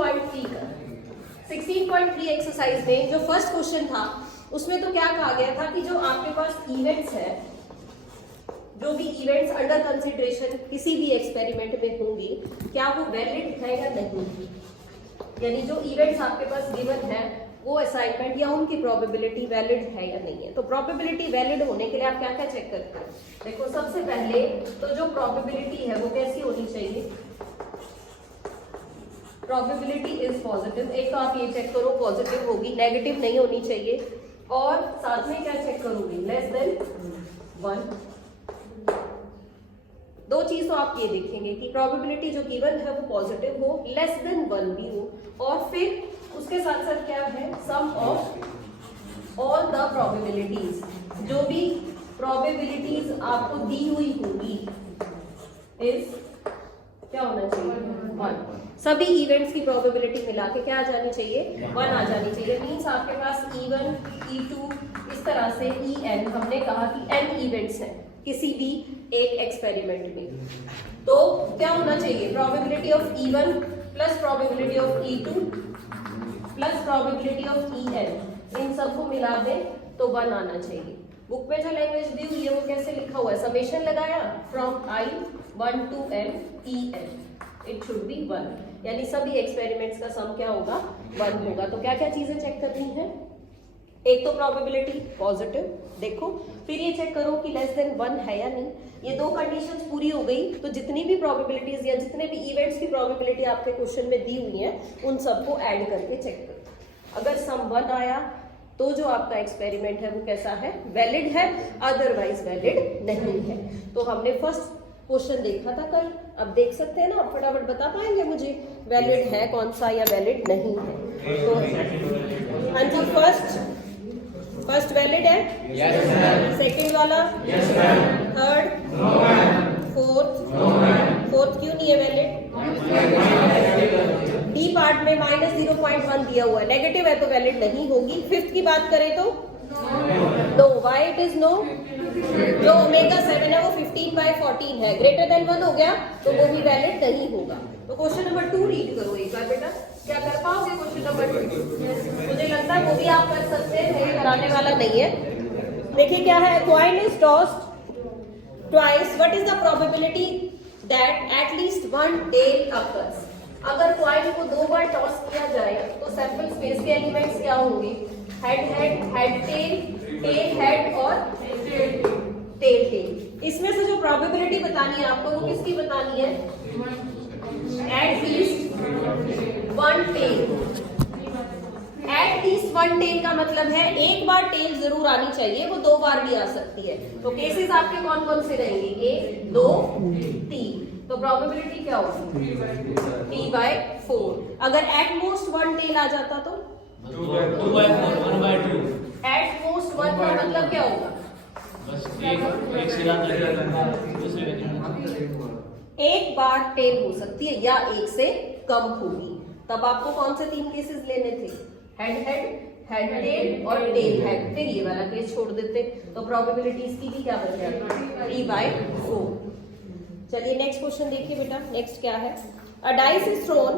16.3 का 16.3 एक्सरसाइज में जो फर्स्ट क्वेश्चन था उसमें तो क्या कहा गया था कि जो आपके पास इवेंट्स है, जो भी इवेंट्स अंडर कंसिडरेशन किसी भी एक्सपेरिमेंट में होंगी, क्या वो वैलिड है या नहीं। यानी जो इवेंट्स आपके पास गिवन है वो असाइनमेंट या उनकी प्रोबेबिलिटी वैलिड है या नहीं है। तो प्रोबेबिलिटी वैलिड होने के लिए आप क्या क्या चेक करते हैं? देखो सबसे पहले तो जो प्रोबेबिलिटी है वो कैसी होनी चाहिए, प्रोबेबिलिटी इज पॉजिटिव। एक तो आप ये चेक करो पॉजिटिव होगी, नेगेटिव नहीं होनी चाहिए। और साथ में क्या चेक करोगे, लेस देन 1। दो चीज तो आप ये देखेंगे कि प्रोबेबिलिटी जो गिवन है वो पॉजिटिव हो, लेस देन 1 भी हो, और फिर उसके साथ साथ क्या है, सम ऑफ ऑल द प्रोबेबिलिटीज। जो भी प्रोबेबिलिटीज आपको दी हुई होगी इज क्या होना चाहिए, 1। सभी इवेंट्स की प्रोबेबिलिटी मिला के क्या आ जानी चाहिए, 1 आ जानी चाहिए। मीन्स आपके पास E1, E2 इस तरह से En, हमने कहा कि n इवेंट्स हैं किसी भी एक एक्सपेरिमेंट में, तो क्या होना चाहिए, probability of E1 plus probability of E2 plus probability of En, इन सबको मिला दें तो 1 आना चाहिए। बुक में जो लैंग्वेज दी हुई है वो कैसे लिखा हुआ है, समेशन लगाया from I1 to n En, it should be 1। यानी सभी एक्सपेरिमेंट्स का सम क्या होगा, 1 होगा। तो क्या क्या चीजें चेक करनी है, एक तो प्रोबेबिलिटी पॉजिटिव देखो, फिर ये चेक करो कि लेस देन 1 है या नहीं। ये दो कंडीशंस पूरी हो गई तो जितनी भी प्रोबेबिलिटीज या जितने भी इवेंट्स की प्रोबेबिलिटी आपके क्वेश्चन में दी हुई है उन सबको ऐड करके चेक करो। अगर सम 1 आया तो जो आपका एक्सपेरिमेंट है वो कैसा है, वैलिड है, अदरवाइज वैलिड नहीं है। तो हमने फर्स्ट क्वेश्चन देखा था कल, अब देख सकते हैं ना, आप फटाफट बता पाएंगे मुझे वैलिड है कौन सा या वैलिड नहीं है। तो हाँ जी, फर्स्ट वैलिड है, सेकंड वाला, थर्ड, फोर्थ क्यों नहीं है वैलिड, डी पार्ट में -0.1 दिया हुआ है, नेगेटिव है तो वैलिड नहीं होगी। फिफ्थ की बात करें तो no, why it is no, जो ओमेगा 7 है वो 15/14 है, ग्रेटर देन 1 हो गया तो वो भी वैलिड नहीं होगा। तो क्वेश्चन नंबर 2 रीड करो एक बार बेटा, क्या कर पाओगे क्वेश्चन नंबर 2? मुझे लगता है वो भी आप कर सकते हैं, नहीं कराने वाला नहीं है। देखिए क्या है, coin is tossed twice, what is the probability that at least one tail occurs. अगर कॉइन को 2 बार टॉस किया जाए तो सैंपल स्पेस के एलिमेंट्स क्या होंगे, head head, head tail, tail head और टेल टेल। इसमें से जो प्रोबेबिलिटी बतानी है आपको वो किसकी बतानी है, at least 1 tail. At least 1 tail का मतलब है एक बार टेल जरूर आनी चाहिए, वो 2 बार भी आ सकती है। तो केसेस आपके कौन कौन से रहेंगे, 1 2 3। तो प्रोबेबिलिटी क्या होगी, 3/4। अगर एट मोस्ट 1 टेल आ जाता तो 2/4, 1/2। एट मोस्ट 1 का मतलब क्या होगा, बस एक से ज्यादा दूसरे एक बार टेल हो सकती है या एक से कम होगी। तब आपको कौन से 3 केसेस लेने थे, हेड हेड, हेड टेल और टेल हेड, फिर ये वाला केस छोड़ देते। तो प्रोबेबिलिटीज की भी क्या बन जाएगी, 3/4। चलिए नेक्स्ट क्वेश्चन देखिए बेटा, नेक्स्ट क्या है, अ dice is throne,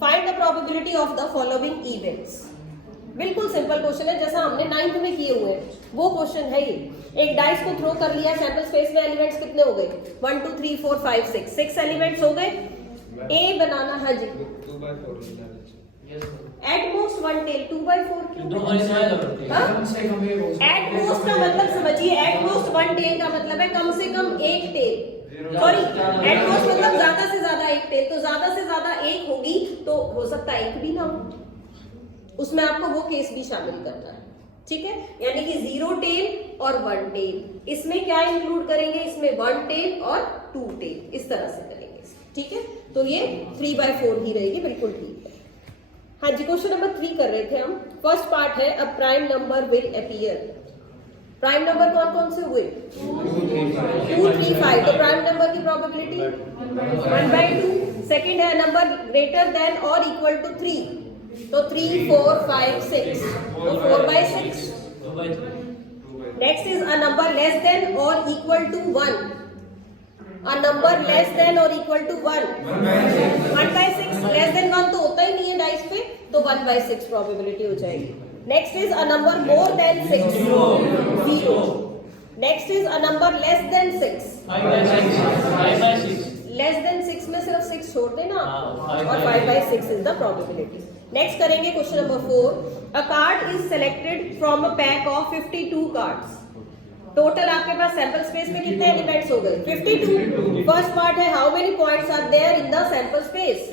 find the probability of the following events. बिल्कुल सिंपल क्वेश्चन है, जैसा हमने 9th में किए हुए हैं वो क्वेश्चन है ये। एक डाइस को थ्रो कर लिया, सैंपल स्पेस में एलिमेंट्स कितने हो गए, 1 2 3 4 5 6 एलिमेंट्स हो गए। ए बनाना है जी, 2/4 एट मोस्ट 1 टेल, 2/4 क्यों, एट मोस्ट का मतलब समझिए, एट मोस्ट 1 टेल का मतलब है कम से कम एक टेल, सॉरी एट मोस्ट मतलब ज्यादा से ज्यादा एक टेल, तो ज्यादा से ज्यादा एक होगी तो हो सकता है एक भी ना हो, उसमें आपको वो केस भी शामिल करना है, ठीक है। यानी कि 0 टेल और 1 टेल, इसमें क्या इंक्लूड करेंगे, इसमें 1 टेल और 2 टेल, इस तरह से करेंगे, ठीक है। तो ये 3/4 ही रहेगी, बिल्कुल ठीक है। हाँ जी, क्वेश्चन नंबर 3 कर रहे थे हम। फर्स्ट पार्ट है, a prime number will appear. Prime number कौन कौन से हुए, 2 3 5, तो प्राइम नंबर की प्रोबेबिलिटी 1/2। सेकंड है नंबर ग्रेटर देन और इक्वल टू 3, तो 3 4 5 6, तो 4/6। Next is a number less than और equal to 1, a number less than और इक्वल टू 1, 1/6। लेस देन 1 तो होता ही नहीं है 1/6 प्रोबेबिलिटी हो जाएगी। Next is a number more than 6, 0। Next is a number less then 6, 5/6 less than 6 में सिर्फ 6 छोड़ देना, हाँ, और 5/6 इज द प्रोबेबिलिटी। नेक्स्ट करेंगे question number 4। A card is selected from a pack of 52 cards. Total आपके पास सैंपल स्पेस में कितने एलिमेंट्स हो गए? 52। फर्स्ट पार्ट है how many points are there in the sample space.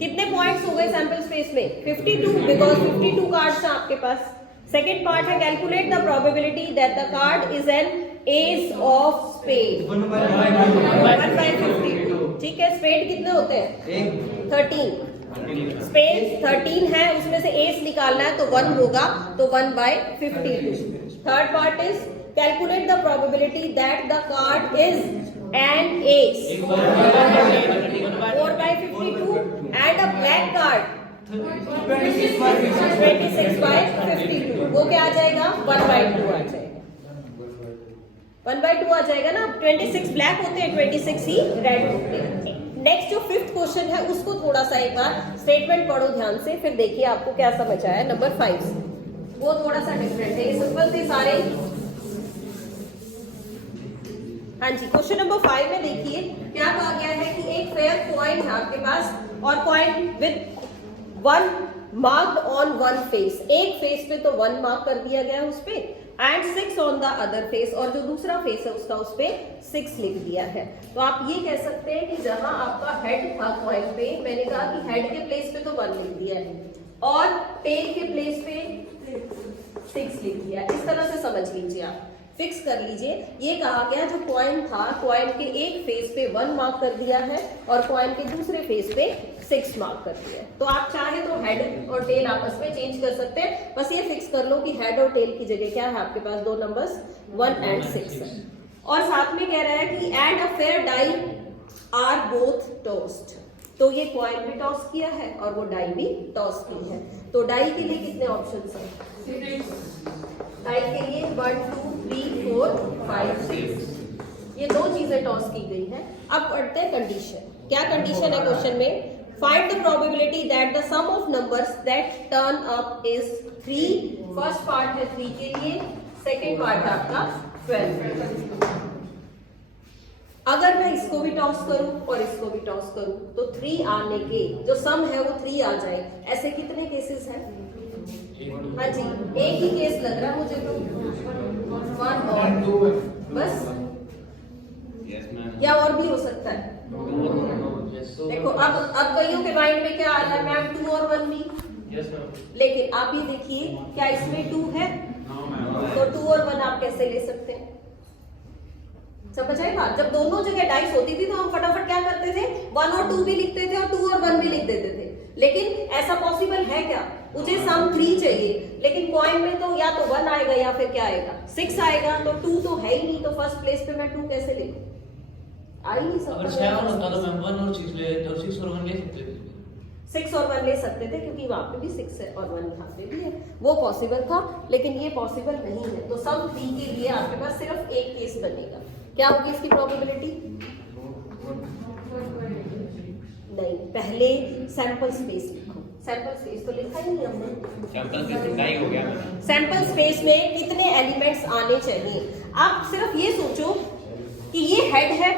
कितने पॉइंट्स हो गए सैंपल स्पेस में? 52, बिकॉज 52 कार्ड्स हैं आपके पास। सेकेंड पार्ट है calculate the probability that the card is an ace of spade. 1/52। ठीक है, स्पेड कितने होते हैं? 13। स्पेस 13 है, उसमें से एस निकालना है तो 1 होगा, तो 1/52। Third part is calculate the probability that the card is an S. 4/52 and a black card 26/52। वो क्या आ जाएगा? 1/2 आ जाएगा। 1/2 आ जाएगा ना। 26 ब्लैक होते हैं, 26 ही रेड होते हैं। नेक्स्ट जो फिफ्थ क्वेश्चन है उसको थोड़ा सा एक बार स्टेटमेंट पढ़ो ध्यान से, फिर देखिए आपको क्या समझ आया। नंबर 5 वो थोड़ा सा डिफरेंट है, ये सिंपल थे सारे। हाँ जी, क्वेश्चन नंबर 5 में देखिए क्या कहा गया है कि एक फेयर कॉइन है आपके पास, और coin with 1 marked on 1 face. एक फेस पे तो 1 मार्क कर दिया गया है उस पे, and 6 on the other face, और जो दूसरा फेस है उसका उस पे 6 लिख दिया है। तो आप ये कह सकते हैं कि जहां आपका हेड था कॉइन पे, मैंने कहा कि हेड के प्लेस पे तो 1 लिख दिया है, और टेल के प्लेस पे 6 लिख दिया। इस तरह से समझ लीजिए, आप फिक्स कर लीजिए। ये कहा गया जो कॉइन था, कॉइन के एक फेस पे 1 मार्क कर दिया है, और कॉइन के दूसरे फेस पे 6 मार्क कर दिया है। तो आप चाहे तो हेड और टेल आपस में चेंज कर सकते हैं। बस ये फिक्स कर लो कि हेड और टेल की जगह क्या है आपके पास, 2 नंबर्स 1 एंड 6 है। और साथ में कह रहा है कि and a fair die are both tossed. तो ये कॉइन भी टॉस किया है और वो डाई भी टॉस की है। तो डाई के लिए कितने ऑप्शंस हैं? डाई के लिए 1 2 3 4 5 6 ये 2 चीजें टॉस की गई है। अब पढ़ते हैं कंडीशन। क्या कंडीशन है क्वेश्चन में? Find the probability that the sum of numbers that turn up is 3। First part है 3 के लिए, सेकेंड पार्ट है आपका 12। अगर मैं इसको भी टॉस करूं और इसको भी टॉस करूं तो 3 आने के जो सम है वो 3 आ जाए। ऐसे कितने केसेस हैं? हाँ जी, एक ही केस लग रहा है मुझे तो, 1 और 2 बस, या और भी हो सकता है। देखो अब कईयों के माइंड में क्या आ रहा है मैम, 2 और 1 भी। लेकिन आप ये देखिए क्या इसमें 2 है? तो 2 और 1 आप कैसे ले सकते हैं? समझ आएगा? जब दोनों जगह डाइस होती थी तो हम फटाफट क्या करते थे, 1 और 2 भी लिखते थे और 2 और 1 भी लिख देते थे। लेकिन ऐसा पॉसिबल है क्या? मुझे सम 3 चाहिए, लेकिन कॉइन में तो या तो 1 आएगा या फिर क्या आएगा, 6 आएगा। तो 2 तो है ही नहीं, तो फर्स्ट प्लेस पे मैं 2 कैसे लिखूं? आ ही नहीं सकता। अगर 7 होता तो मैं 1 और 6 ले, तो 6 और 1 ले सकते थे। 6 और 1 ले सकते थे क्योंकि वहां पे भी 6 है और 1 यहाँ पे भी है, वो पॉसिबल था। लेकिन ये पॉसिबल नहीं है। तो सम 3 के लिए आपके पास सिर्फ एक केस बनेगा। क्या होगी इसकी प्रोबेबिलिटी? नहीं, पहले सैंपल स्पेस लिखो। सैंपल स्पेस तो लिखा ही नहीं हमने। सैंपल स्पेस में नहीं हो गया। सैंपल स्पेस में कितने एलिमेंट्स आने चाहिए? आप सिर्फ ये सोचो कि ये हेड है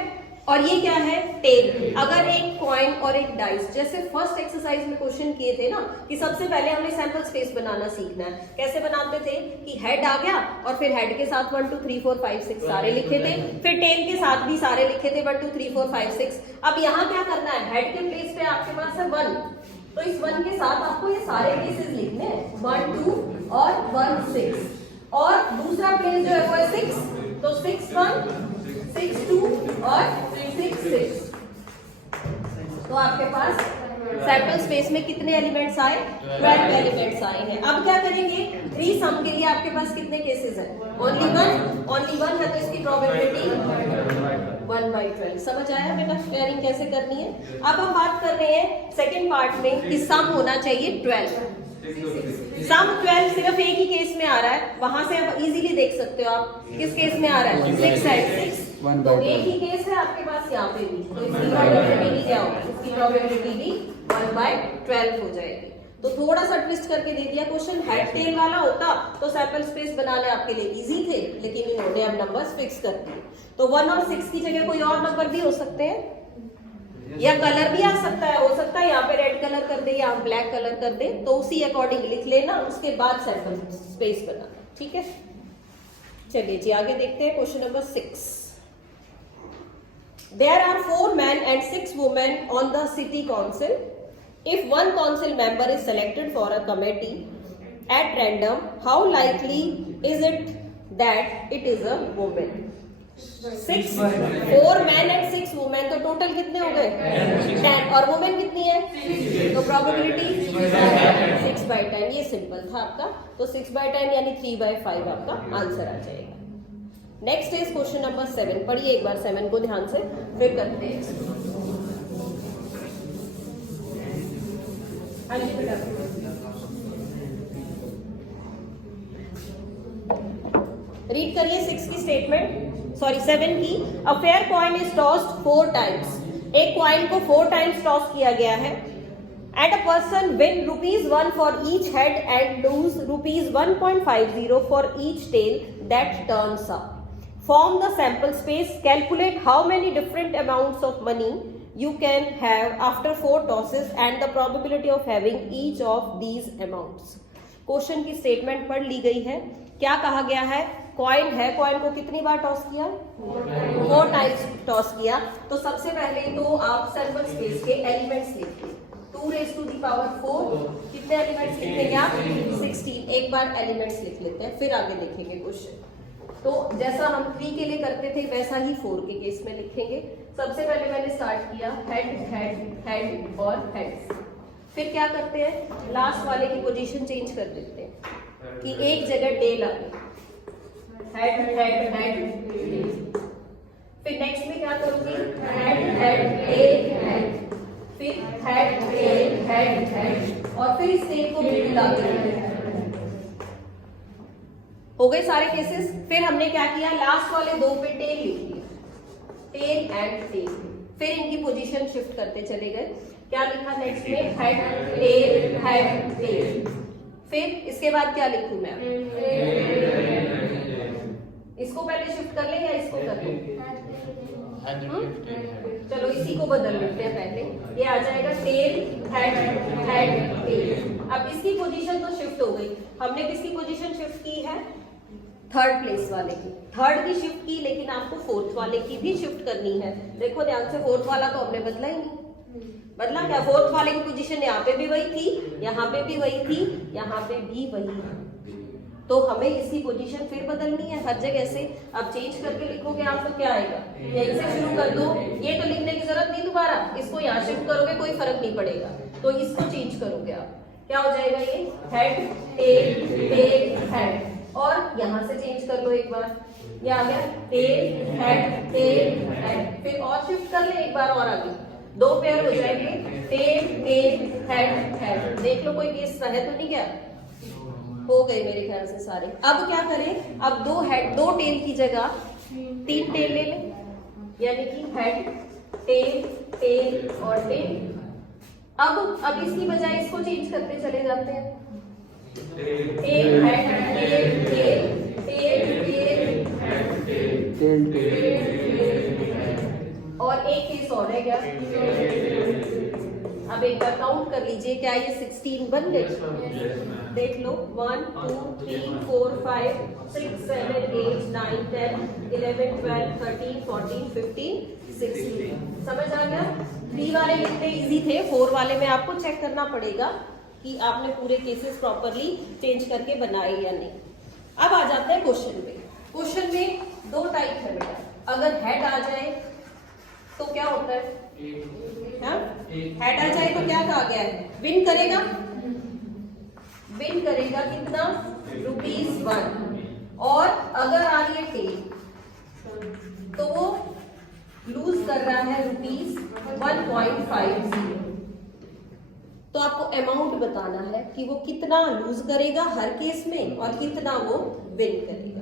और ये क्या है, टेल। अगर एक कॉइन और एक डाइस, जैसे फर्स्ट एक्सरसाइज में क्वेश्चन किए थे ना कि सबसे पहले हमें सैंपल स्पेस बनाना सीखना है। कैसे बनाते थे कि हेड आ गया और फिर हेड के साथ 1 2 3 4 5 6 सारे लिखे थे, फिर टेल के साथ भी सारे लिखे थे 1 2 3 4 5 6। अब यहाँ क्या करना है, हेड के प्लेस पे आपके पास है 1, तो इस 1 के साथ आपको ये सारे केसेस लिखने हैं, 1 2 और 1 6, और दूसरा प्लेस जो है वो है 6, तो 6 1 6 2 और 6 6। तो आपके पास सैंपल स्पेस में कितने एलिमेंट्स आए? 12 एलिमेंट्स आए हैं। अब क्या करेंगे, 3 सम के लिए आपके पास कितने केसेस हैं? ओनली 1 है, तो इसकी प्रोबेबिलिटी 1/12। समझ आया बेटा पेयरिंग कैसे करनी है? अब हम बात कर रहे हैं सेकेंड पार्ट में कि सम होना चाहिए 12। सम 12 सिर्फ एक ही केस में आ रहा है, वहां से आप इजीली देख सकते हो आप किस केस में आ रहा है, 6 एंड 6। तो एक ही केस है आपके पास यहाँ पे भी, तो इसकी प्रोबेबिलिटी भी क्या होगी? इसकी प्रोबेबिलिटी भी 1/12 हो जाएगी। तो थोड़ा सा ट्विस्ट करके दे दिया क्वेश्चन। हेड टेल वाला होता तो सैंपल स्पेस बनाने आपके लिए इजी थे, लेकिन इन्होंने अब नंबर्स फिक्स कर दिए। तो 1 और 6 की जगह कोई और नंबर भी हो सकते हैं, या कलर भी आ सकता है, हो सकता है यहाँ पे रेड कलर कर दे या ब्लैक कलर कर दे, तो उसी अकॉर्डिंग लिख लेना, उसके बाद सैंपल स्पेस बनाना, ठीक है। चलिए जी आगे देखते हैं question number 6। There are 4 men and 6 women on the city council. If one council member is selected for a committee at random, how likely is it that it is a woman? 4 men and 6 women, तो total कितने हो गए 10, और women कितनी है, तो probability 6/10। ये simple था आपका, तो 6/10 यानी 3/5 आपका आंसर आ जाएगा। Next is question number 7। पढ़िए एक बार 7 को ध्यान से, फिर करते हैं। रीड करिए 6 की स्टेटमेंट, सॉरी 7 की। A fair coin is tossed 4 times. एक कॉइन को 4 टाइम्स टॉस किया गया है। And a person win ₹1 for each head and lose ₹1.50 for each tail that turns up. Form the sample space. Calculate how many different amounts of money you can have after 4 tosses and the probability of having each of these amounts. Question की statement पढ़ ली गई है। क्या कहा गया है, coin है, coin को कितनी बार टॉस किया, 4 टाइम्स टॉस किया। तो सबसे पहले तो आप सैंपल स्पेस के एलिमेंट्स लिखिए। 2⁴ कितने एलिमेंट्स लिखेंगे आप, 16। एक बार एलिमेंट्स लिख लेते हैं, फिर आगे लिखेंगे क्वेश्चन। तो जैसा हम 3 के लिए करते थे वैसा ही 4 के केस में लिखेंगे। सबसे पहले मैंने स्टार्ट किया हेड हेड हेड और हेड। फिर क्या करते हैं, लास्ट वाले की पोजीशन चेंज कर देते हैं कि एक जगह टेल आ गई, हेड हेड हेड। फिर नेक्स्ट में क्या करूंगी, हेड हेड टेल हेड, फिर हेड टेल हेड हेड, और फिर इस टेल को मिडिल ला देंगे। हो गए सारे केसेस। फिर हमने क्या किया, लास्ट वाले 2 पे टेल लिख दिया, टेल एंड टेल। फिर इनकी पोजीशन शिफ्ट करते चले गए। क्या लिखा नेक्स्ट में, हेड टेल हेड टेल। फिर इसके बाद क्या लिखूं मैं, इसको पहले शिफ्ट कर ले या इसको कर ले, चलो इसी को बदल लेते हैं पहले। ये आ जाएगा टेल हेड हेड टेल। अब इसकी पोजीशन तो शिफ्ट हो गई। हमने किसकी पोजीशन शिफ्ट की है, 3rd प्लेस वाले की। 3rd की शिफ्ट की, लेकिन आपको 4th वाले की भी शिफ्ट करनी है। देखो ध्यान से, 4th वाला तो हमने बदला ही नहीं, बदला क्या, 4th वाले की पोजीशन यहाँ पे भी वही थी, यहाँ पे भी वही थी, यहाँ पे भी वही है। तो हमें इसकी पोजीशन फिर बदलनी है हर जगह से। अब चेंज करके लिखोगे आप तो क्या आएगा, यहीं से शुरू कर दो। ये तो लिखने की जरूरत नहीं दोबारा, इसको यहाँ शिफ्ट करोगे कोई फर्क नहीं पड़ेगा। तो इसको चेंज करोगे आप, क्या हो जाएगा ये, हेड टेल टेल हेड। और यहाँ से चेंज कर लो एक बार, ये आ गया टेल हेड टेल हेड। फिर और शिफ्ट कर ले एक बार और आगे, 2 पेयर हो जाएंगे, टेल टेल हेड हेड। देख लो कोई केस रहे तो नहीं क्या, हो गए मेरे ख्याल से सारे। अब क्या करें, अब 2 हेड 2 टेल की जगह 3 टेल ले लें, यानी कि हेड टेल टेल और टेल। अब इसकी बजाय इसको चेंज करते चले जाते हैं, tail head tail tail tail tail tail. और एक केस और है क्या, अब एक बार काउंट कर लीजिए, क्या ये 16 बन गए, देख लो 1 2 3 4 5 6 7 8 9 10 11 12 13 14 15 16। समझ आ गया। 3 वाले कितने इजी थे, 4 वाले में आपको चेक करना पड़ेगा कि आपने पूरे केसेस प्रॉपरली चेंज करके बनाए या नहीं। अब आ जाते हैं क्वेश्चन पे। क्वेश्चन में 2 टाइप है बेटा, अगर हेड आ जाए तो क्या होता है, हेड आ जाए तो क्या कहा गया है, विन करेगा, विन करेगा कितना, ₹1। और अगर आ रही है टेल तो वो लूज कर रहा है ₹1.50। तो आपको अमाउंट बताना है कि वो कितना लूज करेगा हर केस में और कितना वो विन करेगा।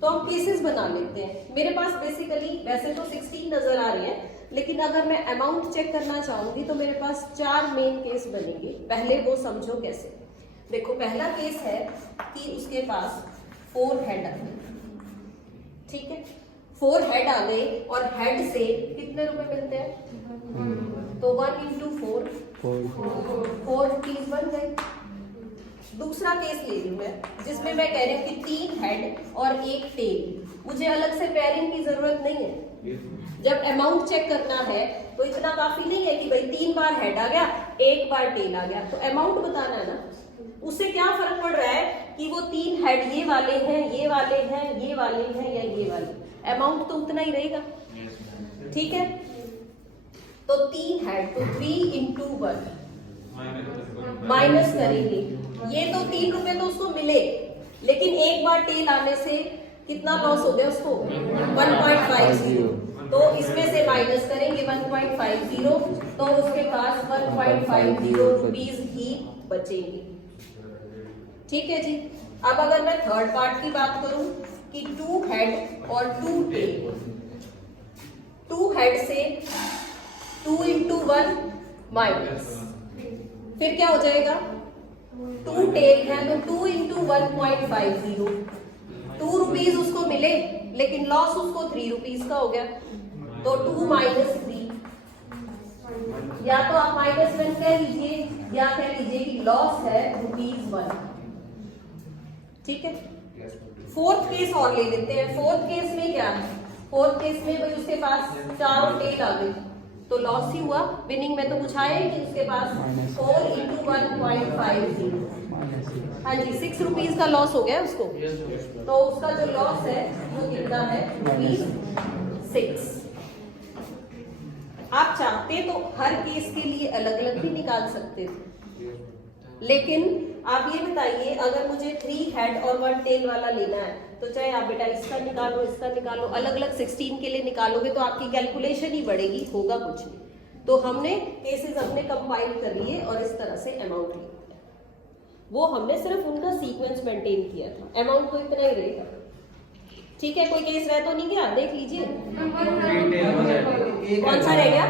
तो हम केसेस बना लेते हैं। मेरे पास बेसिकली वैसे तो 16 नजर आ रही है, लेकिन अगर मैं अमाउंट चेक करना चाहूंगी तो मेरे पास 4 मेन केस बनेंगे। पहले वो समझो कैसे। देखो पहला केस है कि उसके पास 4 हेड आ गए, ठीक है, 4 हेड आ गए और हेड से कितने रुपए मिलते हैं, तो 1 into 4 4 रुपीज बन गए। दूसरा केस ले रही हूं मैं जिसमें मैं कह रही हूँ कि 3 हेड और 1 टेल, मुझे अलग से पेयरिंग की जरूरत नहीं है। जब अमाउंट चेक करना है तो इतना काफी नहीं है कि भाई 3 बार हेड आ गया 1 बार टेल आ गया, तो अमाउंट बताना है ना। उससे क्या फर्क पड़ रहा है कि वो 3 हेड ये वाले हैं, ये वाले हैं, ये वाले हैं या ये वाले, अमाउंट तो उतना ही रहेगा, ठीक है। तो 3 हेड तो 3 into 1 माइनस करेंगे, ये तो 3 रुपए तो उसको मिले, लेकिन एक बार टेल आने से कितना लॉस हो गया उसको, 1.50, तो इसमें से माइनस करेंगे 1.50, तो उसके पास 1.50 रुपीज ही बचेंगे, ठीक है जी। अब अगर मैं थर्ड पार्ट की बात करूं कि 2 हेड और 2 टेल, 2 हेड से 2 into 1 माइनस, फिर क्या हो जाएगा, 2 टेल है तो 2 into 1.50, 2 रुपीज उसको मिले लेकिन लॉस उसको 3 रुपीज का हो गया, तो 2 minus 3, या तो आप -1 कह लीजिए या कह लीजिए कि लॉस है ₹1, ठीक है। फोर्थ केस और ले लेते हैं। फोर्थ केस में क्या है, फोर्थ केस में भाई उसके पास 4 टेल आ गए तो लॉस ही हुआ, विनिंग में तो कुछ आया ही कि उसके पास 4 into 1.50, हाँ जी 6 रुपीज का लॉस हो गया उसको, तो उसका जो लॉस है वो कितना है, ₹6। आप चाहते तो हर केस के लिए अलग अलग भी निकाल सकते थे, लेकिन आप ये बताइए अगर मुझे 3 हेड और 1 टेल वाला लेना है तो चाहे आप बेटा इसका निकालो, अलग अलग 16 के लिए निकालोगे तो आपकी कैलकुलेशन ही बढ़ेगी, होगा कुछ नहीं। तो हमने केसेस अपने कंपाइल कर लिए और इस तरह से अमाउंट लिया, वो हमने सिर्फ उनका सीक्वेंस मेंटेन किया था, अमाउंट तो इतना ही रहेगा, ठीक है। कोई केस रह तो नहीं गया, देख लीजिए कौन सा रह गया,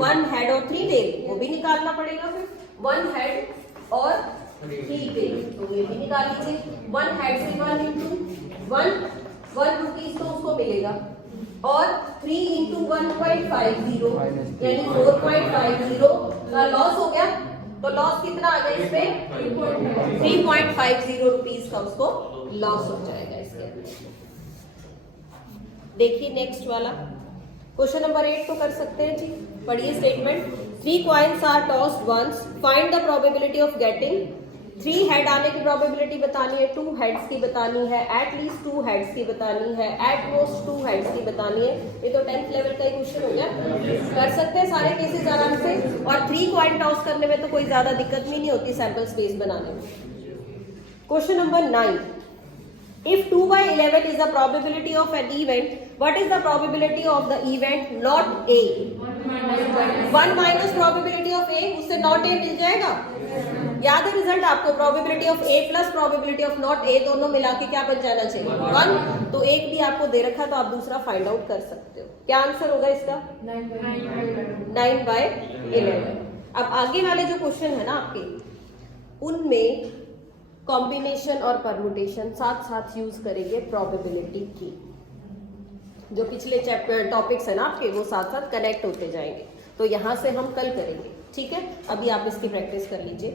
1 हेड और 3 टेल, वो भी निकालना पड़ेगा फिर, 1 हेड और 3 टेल, तो ये भी निकाल लीजिए। 1 हेड से 1 into 1 रुपीज तो उसको मिलेगा, और 3 into 1.50 यानी 4.50 का लॉस हो गया, तो लॉस कितना आ गया इसमें, 3.50 रुपीज का उसको लॉस हो जाएगा इसके अंदर। देखिए नेक्स्ट वाला क्वेश्चन नंबर 8 तो कर सकते हैं जी, पढ़िए statement. 3 coins are tossed once, find the probability of getting 3 head आने की प्रोबेबिलिटी बतानी है, 2 हेड्स की बतानी है, एटलीस्ट 2 हेड्स की बतानी है, एट मोस्ट 2 हेड्स की बतानी है। ये तो 10th लेवल का ही क्वेश्चन हो गया, कर सकते हैं सारे केसेस आराम से, और 3 कॉइन टॉस करने में तो कोई ज्यादा दिक्कत भी नहीं होती सैंपल स्पेस बनाने में। Question number 9, if 2 by 11 is the probability of an event, what is the probability of the event not A? 1 minus probability of A, उससे not A मिल जाएगा, याद है रिजल्ट आपको, probability of A plus probability of not A दोनों मिला के क्या बन जाना चाहिए, 1, तो एक भी आपको दे रखा तो आप दूसरा फाइंड आउट कर सकते हो। क्या आंसर होगा इसका, 9 by 11। अब आगे वाले जो क्वेश्चन है ना आपके, उनमें कॉम्बिनेशन और परमुटेशन साथ साथ यूज करेंगे प्रोबेबिलिटी की, जो पिछले चैप्टर टॉपिक्स है ना आपके वो साथ साथ कनेक्ट होते जाएंगे, तो यहाँ से हम कल करेंगे, ठीक है। अभी आप इसकी प्रैक्टिस कर लीजिए।